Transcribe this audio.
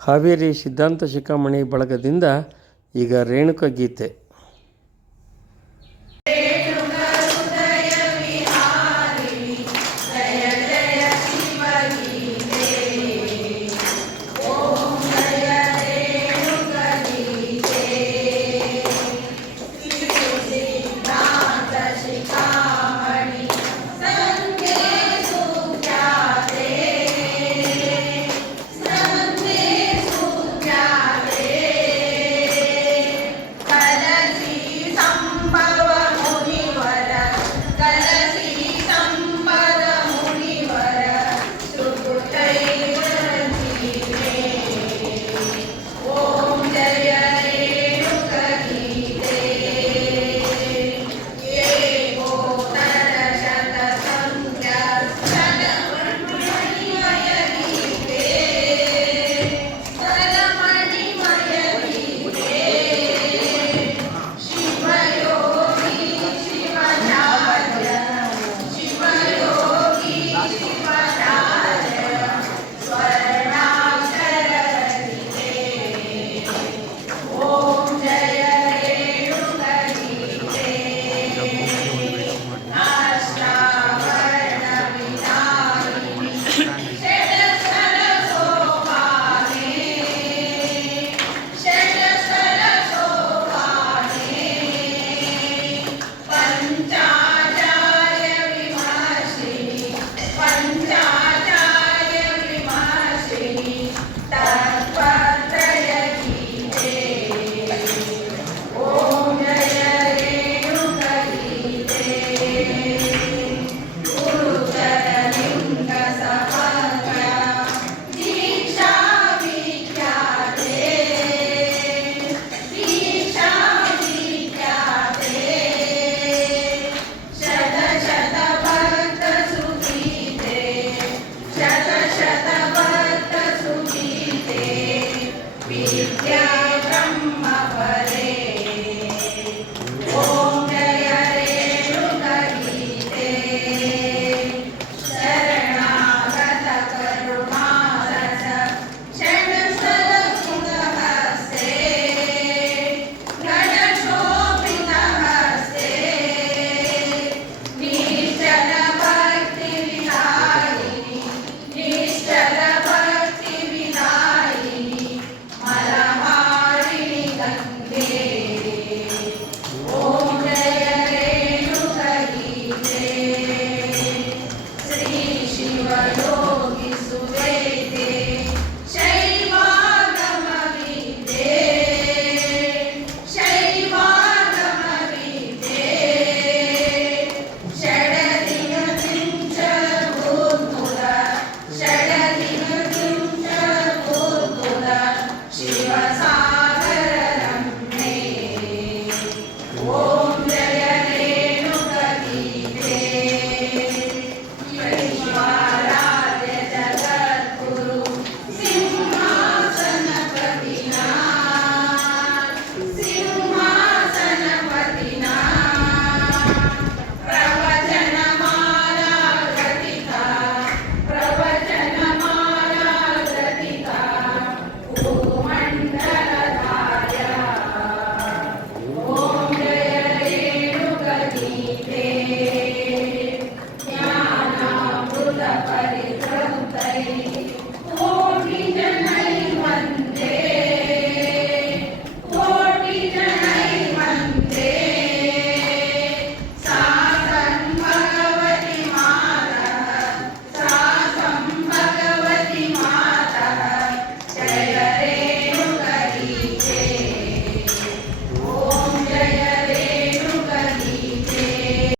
ಹಾವೇರಿ ಸಿದ್ಧಾಂತ ಶಿಖಾಮಣಿ ಬಳಗದಿಂದ ಈಗ ರೇಣುಕ ಗೀತೆ